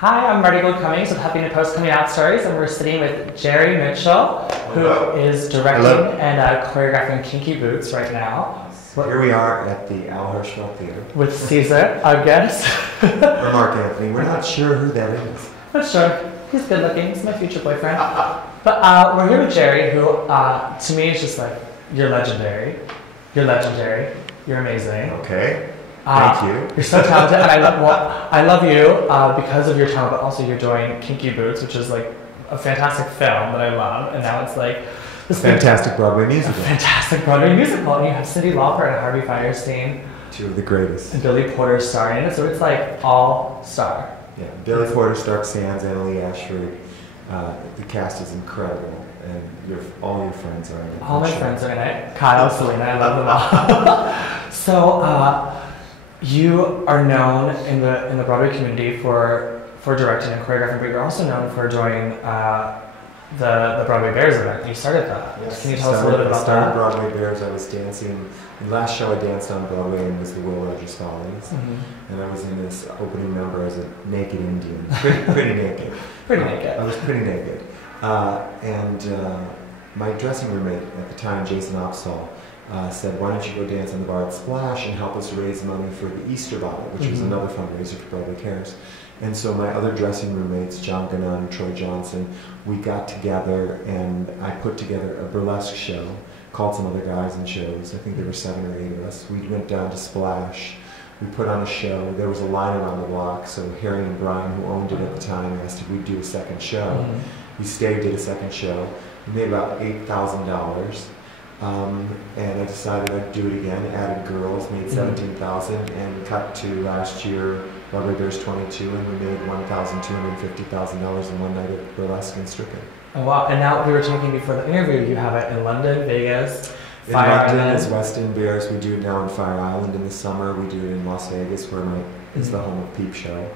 Hi, I'm Marti Gould Cummings with Huffington Post Coming Out Stories, and we're sitting with Jerry Mitchell, who is directing and choreographing Kinky Boots right now. Here we are at the Al Hirschfeld Theater. With Caesar, I guess. Or Mark Anthony. We're not sure who that is. Not sure. He's good looking. He's my future boyfriend. But we're here with Jerry, who to me is just like, you're legendary. You're legendary. You're amazing. Okay. Thank you. You're so talented, and I love you because of your talent, but also you're doing Kinky Boots, which is like a fantastic film that I love, and now it's like this fantastic Broadway musical. Fantastic Broadway musical, and you have Cyndi Lauper and Harvey Fierstein, two of the greatest, and Billy Porter starring in it, so it's like all star. Yeah, Billy Porter, Stark Sands, Annalie Ashford. The cast is incredible, and all your friends are in it. All my friends are in it. Kyle, Selena, I love them all. So. You are known in the Broadway community for directing and choreographing, but you're also known for doing the Broadway Bears event. You started that. Yes. Can you tell us a little bit about that? I started Broadway Bears. I was dancing. The last show I danced on Broadway and was the Will Rogers Follies, and I was in this opening number as a naked Indian, pretty naked. Pretty naked. I was pretty naked, and my dressing roommate at the time, Jason Opsahl, said, why don't you go dance on the bar at Splash and help us raise money for the Easter Bottle, which was another fundraiser for Broadway Cares. And so my other dressing roommates, John Gannon, Troy Johnson, we got together and I put together a burlesque show, called some other guys and shows. I think there were 7 or 8 of us. We went down to Splash. We put on a show. There was a line around the block, so Harry and Brian, who owned it at the time, asked if we'd do a second show. We stayed, did a second show. We made about $8,000. And I decided I'd do it again, added girls, made $17,000, and cut to last year, Broadway Bears 22, and we made $1,250,000 in one night of burlesque and stripping. Oh wow, and now we were talking before the interview, you have it in London, Vegas, Fire Island. Is West End Bears. We do it now in Fire Island in the summer. We do it in Las Vegas, where is the home of Peep Show.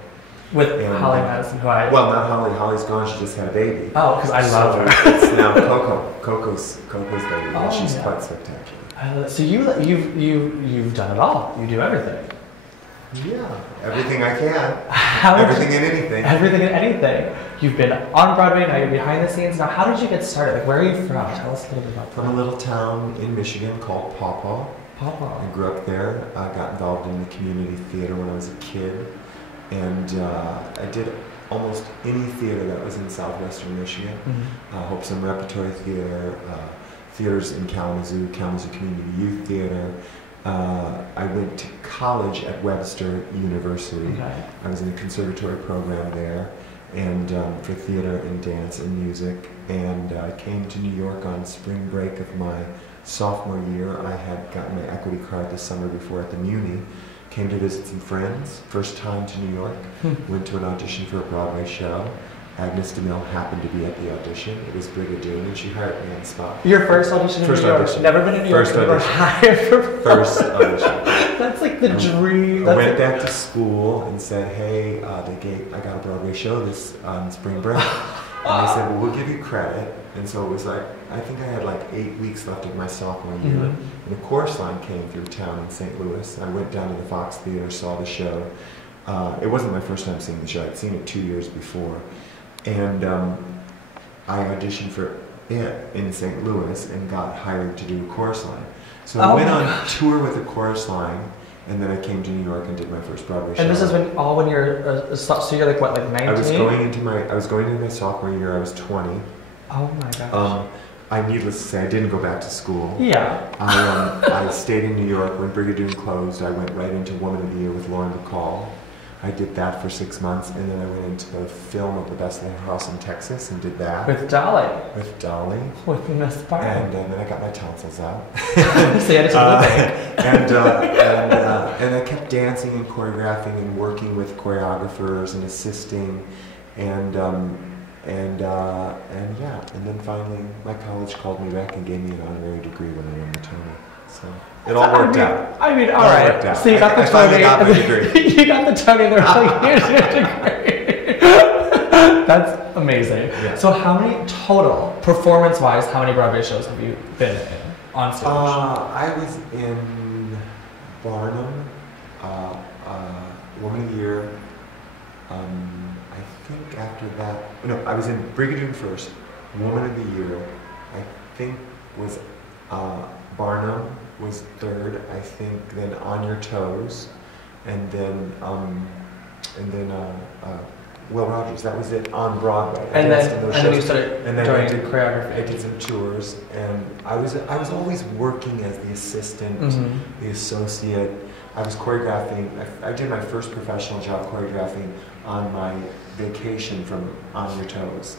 With Holly Madison, who I... Well, not Holly. Holly's gone. She just had a baby. Oh, because I love her. It's now Coco's baby, and she's quite spectacular. So you've done it all. You do everything. Yeah, everything I can. Everything and anything. Everything and anything. You've been on Broadway, now you're behind the scenes. Now, how did you get started? Like, where are you from? Tell us a little bit about that. From a little town in Michigan called Paw Paw. Paw. I grew up there. I got involved in the community theater when I was a kid. And I did almost any theater that was in southwestern Michigan. Hope Some Repertory Theater, theaters in Kalamazoo Community Youth Theater. I went to college at Webster University. I was in a conservatory program there, and for theater and dance and music. And I came to New York on spring break of my sophomore year. I had gotten my equity card the summer before at the Muni. Came to visit some friends, first time to New York, went to an audition for a Broadway show. Agnes DeMille happened to be at the audition. It was Brigadoon, and she hired me on the spot. Your first audition in New York? Audition. Never been in New York? First audition. Hired for first audition. That's like the dream. I went back to school and said, hey, I got a Broadway show this spring break. And they said, well, we'll give you credit. And so it was like, I think I had like 8 weeks left of my sophomore year. And a chorus line came through town in St. Louis. I went down to the Fox Theater, saw the show. It wasn't my first time seeing the show. I'd seen it 2 years before. And I auditioned for it in St. Louis and got hired to do a chorus line. So I went on tour with a chorus line. And then I came to New York and did my first Broadway show. And this is when you're, so you're like what, like 19? I was going into my sophomore year. I was 20. Oh my gosh. Needless to say, I didn't go back to school. Yeah. I stayed in New York. When Brigadoon closed, I went right into Woman of the Year with Lauren Bacall. I did that for 6 months, and then I went into the film of the Best Little House in Texas and did that. With Dolly. With Dolly. With Miss Barton. And then I got my tonsils out. So you had to and I kept dancing and choreographing and working with choreographers and assisting, and then finally my college called me back and gave me an honorary degree when I won the Tony. So it all worked out. I mean, all right. So you got the Tony. Got my degree. You got the Tony. They're like, here's your degree. That's amazing. Yeah. So how many total, performance-wise, how many Broadway shows have you been in on stage? I was in Barnum, Woman of the Year. I think after that, no, I was in Brigadoon first, Woman of the Year, I think was Barnum was third, I think, then On Your Toes, and then Will Rogers. That was it on Broadway. And then you started doing choreography. I did some tours, and I was always working as the assistant, the associate. I was choreographing. I did my first professional job choreographing on my vacation from On Your Toes,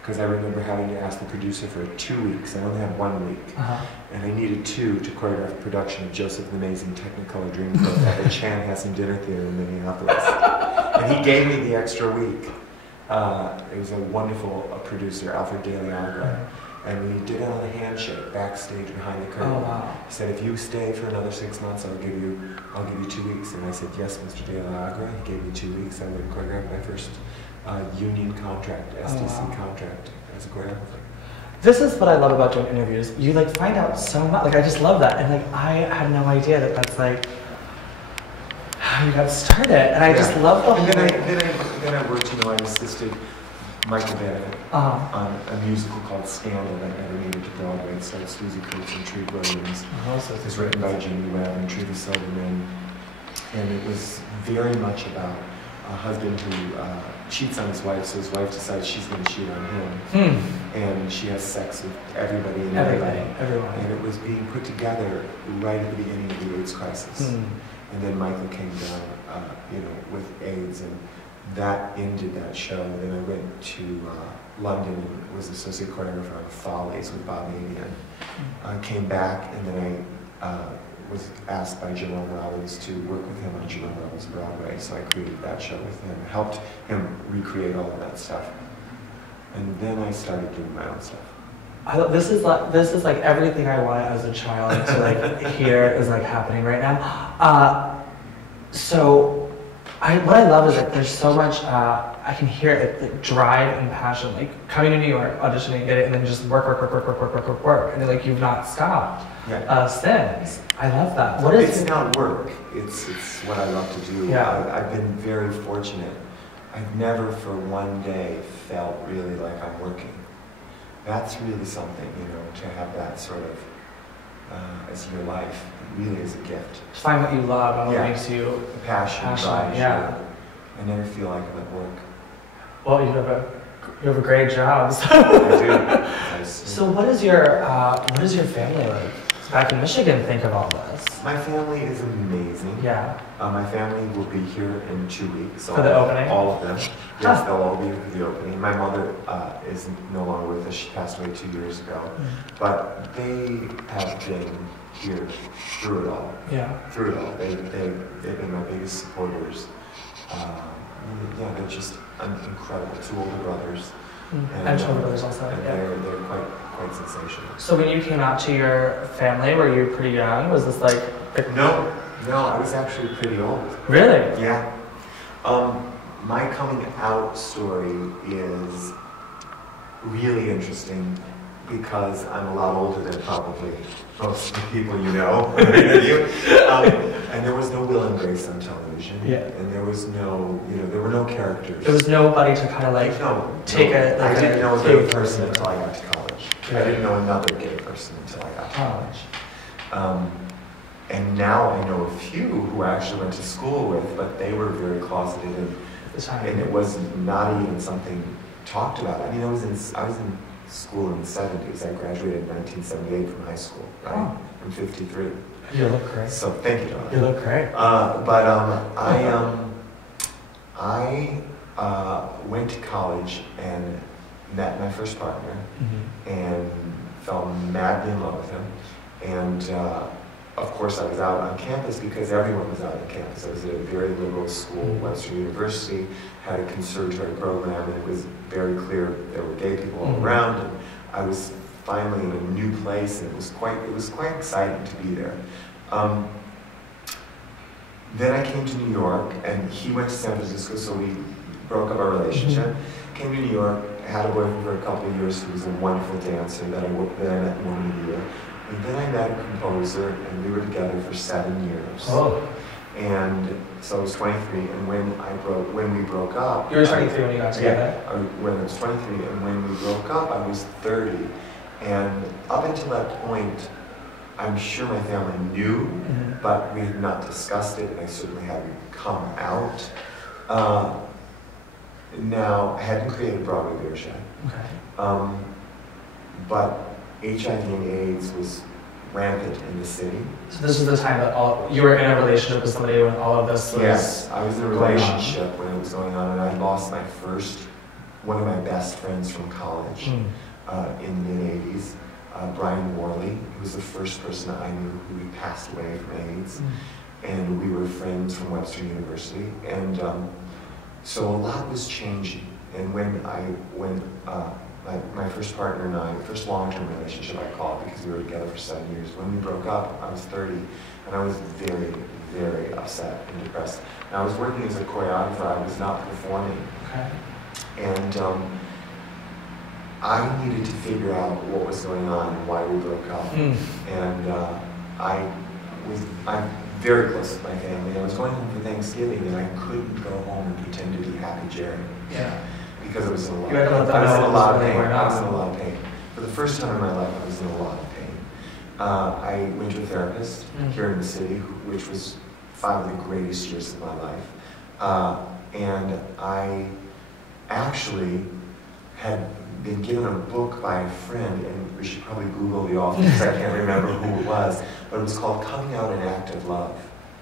because I remember having to ask the producer for 2 weeks. I only had 1 week, and I needed 2 to choreograph a production of Joseph the Amazing Technicolor Dreamcoat at the Chanhassen Dinner Theater in Minneapolis. And he gave me the extra week. It was a wonderful producer, Alfred De Liagra, and we did it on a handshake backstage behind the curtain. Oh, wow. He said, "If you stay for another 6 months, I'll give you 2 weeks." And I said, "Yes, Mr. De Liagra." He gave me 2 weeks. I would choreograph my first union contract, STC contract as a choreographer. This is what I love about doing interviews. You like find out so much. Like I just love that, and like I had no idea that that's like how you got started. And I just love the whole. And then I worked. You know, I assisted Michael Bennett on a musical called Scandal that never made it to Broadway. It starred Susie Coates and Treat Williams. It was written by Jimmy Webb and Trudy Silverman, and it was very much about a husband who cheats on his wife, so his wife decides she's going to cheat on him, and she has sex with everybody and everyone. And it was being put together right at the beginning of the AIDS crisis, and then Michael came down, with AIDS, and that ended that show. And then I went to London and was associate choreographer on Follies with Bob Amian. I came back, and then I was asked by Jerome Robbins to work with him on Jerome Robbins' Broadway, so I created that show with him, helped him recreate all of that stuff. And then I started doing my own stuff. This is like everything I wanted as a child to like hear is like happening right now. What I love is that there's so much, I can hear it, like drive and passion, like coming to New York, auditioning, get it, and then just work, and then like you've not stopped since. I love that. It's not work, it's what I love to do. Yeah. I've been very fortunate. I've never for one day felt really like I'm working. That's really something, to have that sort of as your life. It really is a gift. To find what you love and what makes you passionate. Yeah. I never feel like I'm at work. Well, you have a great job. So. I do. So what is your family like back in Michigan think of all this? My family is amazing. Yeah. My family will be here in 2 weeks. For the opening? All of them. Yes, they'll all be here for the opening. My mother is no longer with us. She passed away 2 years ago. But they have been here through it all. Yeah. Through it all. They've been my biggest supporters. They're just incredible. 2 older brothers. And 2 older brothers also. And they're quite sensational. So when you came out to your family, were you pretty young? Was this like... No, I was actually pretty old. Really? Yeah. My coming out story is really interesting because I'm a lot older than probably most of the people you know. And there was no Will and Grace on television. Yeah. And there was no, there were no characters. There was nobody to kind of like take a... I didn't know a gay person until I got to college. I didn't know another gay person until I got to college. And now I know a few who I actually went to school with, but they were very closeted, and it was not even something talked about. I mean, I was in school in the 70s. I graduated in 1978 from high school, right? I'm 53. You look great. So thank you, Don. You look great. I went to college and met my first partner, and fell madly in love with him. And of course, I was out on campus because everyone was out on campus. I was at a very liberal school, Western University, had a conservatory program, and it was very clear there were gay people all around. And I was finally in a new place, and it was quite exciting to be there. Then I came to New York, and he went to San Francisco, so we broke up our relationship. Came to New York, had a boyfriend for a couple of years who was a wonderful dancer that I met in Woman of the Year. And then I met a composer, and we were together for 7 years. And so I was 23, and when we broke up... You were 23 when you got together? Yeah, when I was 23, and when we broke up, I was 30. And up until that point, I'm sure my family knew, but we had not discussed it, and I certainly hadn't come out. Now, I hadn't created Broadway Beer Shed. Okay. But HIV and AIDS was rampant in the city. So this was the time that you were in a relationship with somebody when all of this was... Yes, I was in a relationship when it was going on, and I lost one of my best friends from college in the mid-'80s, Brian Worley, who was the first person I knew who had passed away from AIDS. And we were friends from Webster University. And so a lot was changing. And when my first partner and I, first long-term relationship I call it because we were together for 7 years. When we broke up, I was 30, and I was very, very upset and depressed. And I was working as a choreographer. I was not performing. Okay. And I needed to figure out what was going on and why we broke up. And I'm very close with my family. I was going home for Thanksgiving, and I couldn't go home and pretend to be Happy Jerry. Yeah. Because I was in a lot of pain. I was in a lot of pain. For the first time in my life, I was in a lot of pain. I went to a therapist here in the city, which was 5 of the greatest years of my life. And I actually had been given a book by a friend, and we should probably Google the author because I can't remember who it was, but it was called Coming Out in Active Love.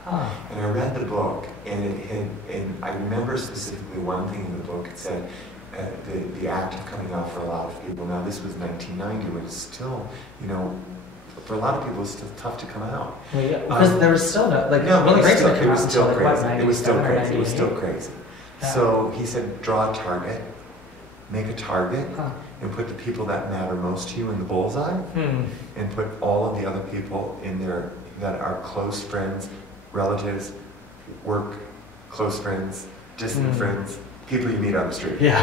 And I read the book, and I remember specifically one thing in the book. It said the act of coming out for a lot of people. Now this was 1990, but it's still, for a lot of people, it's still tough to come out. Well, yeah, because there was still no, it was still crazy. It was still crazy. It was still crazy. Yeah. So he said, draw a target, make a target, and put the people that matter most to you in the bullseye, and put all of the other people in there that are close friends, relatives, work, close friends, distant friends, people you meet on the street. Yeah.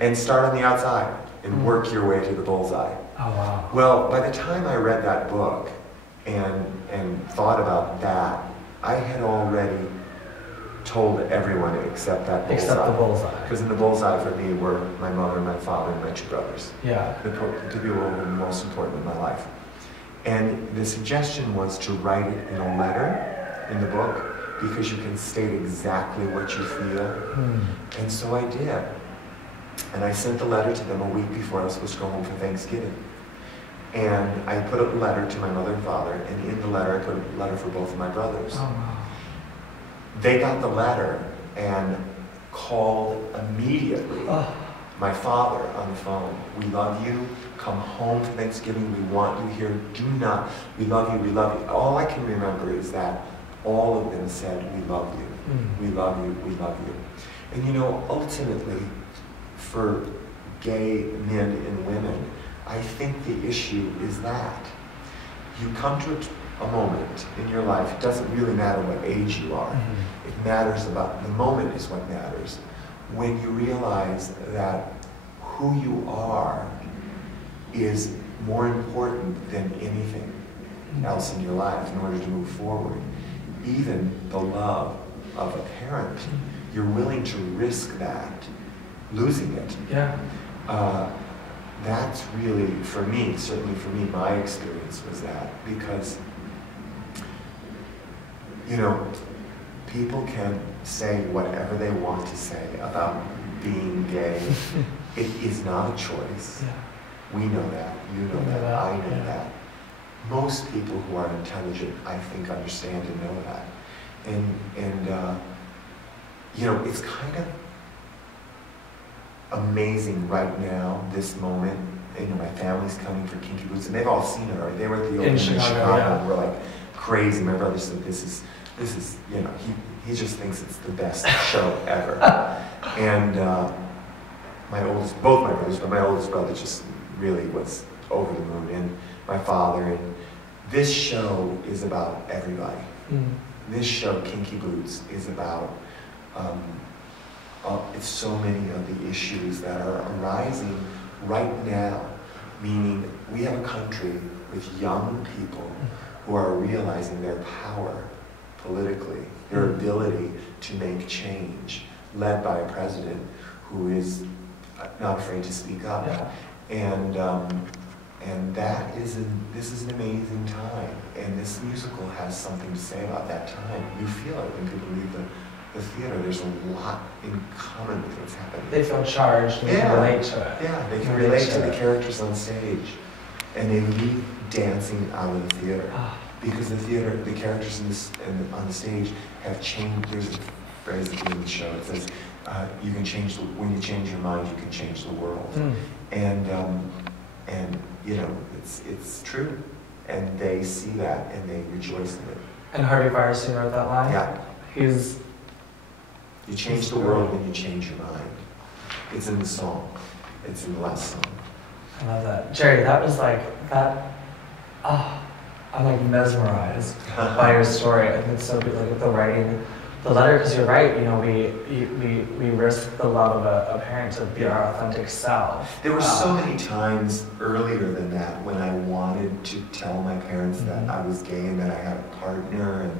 And start on the outside and work your way to the bullseye. Oh, wow. Well, by the time I read that book and thought about that, I had already told everyone except that bullseye. Except the bullseye. Because in the bullseye for me were my mother, my father, and my 2 brothers. Yeah. The people who were most important in my life. And the suggestion was to write it in a letter in the book, because you can state exactly what you feel. And so I did. And I sent the letter to them a week before I was supposed to go home for Thanksgiving. And I put a letter to my mother and father, and in the letter I put a letter for both of my brothers. Oh, wow. They got the letter and called immediately my father on the phone. We love you. Come home for Thanksgiving. We want you here. We love you. We love you. All I can remember is that all of them said, we love you. We love you. We love you. And ultimately, for gay men and women, I think the issue is that you come to a moment in your life, it doesn't really matter what age you are. It matters about, the moment is what matters. When you realize that who you are is more important than anything else in your life in order to move forward. Even the love of a parent, you're willing to risk that, losing it. Yeah. That's really, for me, certainly for me, my experience was that, because people can say whatever they want to say about being gay. It is not a choice. Yeah. We know that, you know that, I know that. Most people who are intelligent, I think, understand and know that. And it's kind of amazing right now, this moment. My family's coming for Kinky Boots, and they've all seen it already. They were at the opening in Chicago, and we're like crazy. My brother said, this is, he just thinks it's the best show ever. And both my brothers, but my oldest brother just really was over the moon, and my father. And this show is about everybody. This show, Kinky Boots, is about it's so many of the issues that are arising right now, meaning we have a country with young people who are realizing their power politically, their ability to make change, led by a president who is not afraid to speak up. Yeah. And this is an amazing time, and this musical has something to say about that time. You feel it when people leave the theater. There's a lot in common with what's happening. They feel charged and they can relate to it. Yeah, they can relate to the characters on stage, and they leave dancing out of the theater. Because the characters on the stage have changed. There's a phrase at the end of the show. It says, "You can change when you change your mind, you can change the world." And you know, it's true, and they see that and they rejoice in it. And Harvey Firestein wrote that line. Yeah, you change the world when you change your mind. It's in the song. It's in the last song. I love that, Jerry. That was like that. I'm like mesmerized by your story. I think it's so good, like with the writing, the letter. Because you're right. You know, we risk the love of a parent to be our authentic self. There were so many times earlier than that when I wanted to tell my parents that I was gay and that I had a partner and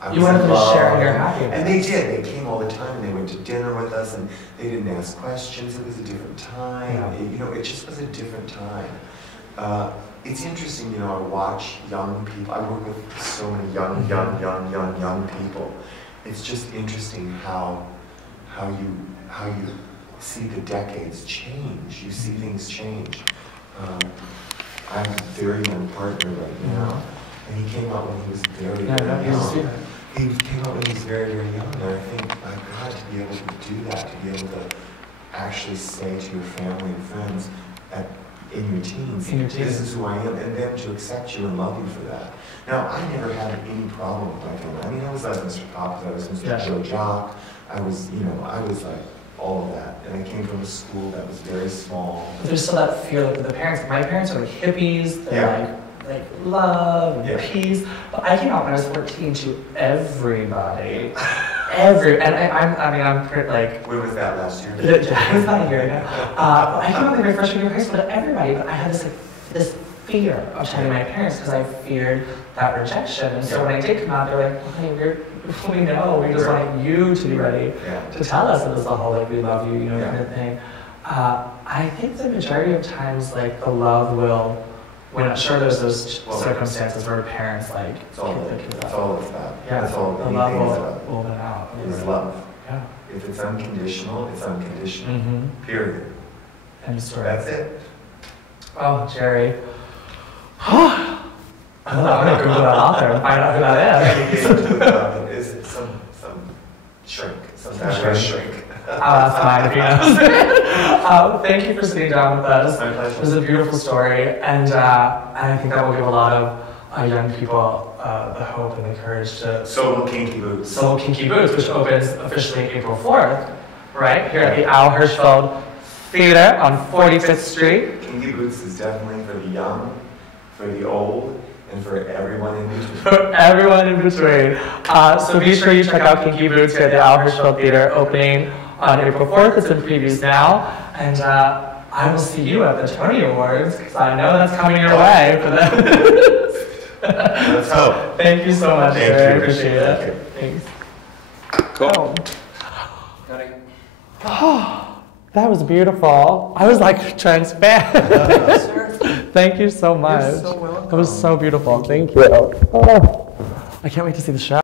I was you wanted them to share in your and happiness. they did. They came all the time and they went to dinner with us and they didn't ask questions. It was a different time. Yeah. You know, it just was a different time. It's interesting, you know, I watch young people. I work with so many young people. It's just interesting how you see the decades change. You see things change. I have a very young partner right now, and he came out when he was very young. He came out when he was very young, and I think, my God, to be able to do that, to be able to actually say to your family and friends in your teens, this is who I am, and them to accept you and love you for that. Now, I never had any problem with my family. I mean, I was like Mr. Poppins, I was Mr. Joe Jock, I was like all of that. And I came from a school that was very small. But there's still that fear, like with the parents. My parents are like hippies, they're like love and peace. But I came out when I was 14 to everybody. I'm pretty like. When was that, last year? It was about a year ago. I came out the very first year of high school to everybody, but I had this fear of telling my parents because I feared that rejection. And so when I did come out, they're like, "Okay, we know. We just want you to be ready to tell us." It was the whole like, "We love you," kind of thing. I think the majority of times, like the love will. When I'm sure there's those circumstances where parents like it's all it's about. Yeah, that's all the love will win out. Is love. Yeah. If it's unconditional, it's unconditional. Period. End story. That's it. Oh, Jerry. I'm gonna Google that author and find out who that is. Is it some shrink? Some kind of shrink. That's fine if he knows. Thank you for sitting down with us. My pleasure. It was a beautiful story, and I think that will give a lot of young people the hope and the courage to. So will Kinky Boots. So will Kinky Boots, which opens officially April 4th, right here at the Al Hirschfeld Theater on 45th Street. Kinky Boots is definitely for the young, for the old, and for everyone in between. For everyone in between. So be sure you check out Kinky Boots here at the Al Hirschfeld Theater, opening on April 4th. It's in previews now. And I will see you at the Tony Awards, because I know that's coming your way for this. Let's hope. Thank you so much, Thank sir. I you. appreciate it. Thanks. Cool. Oh, that was beautiful. I was like transparent. Thank you so much. You're so welcome. That was so beautiful. Thank you. Oh, I can't wait to see the show.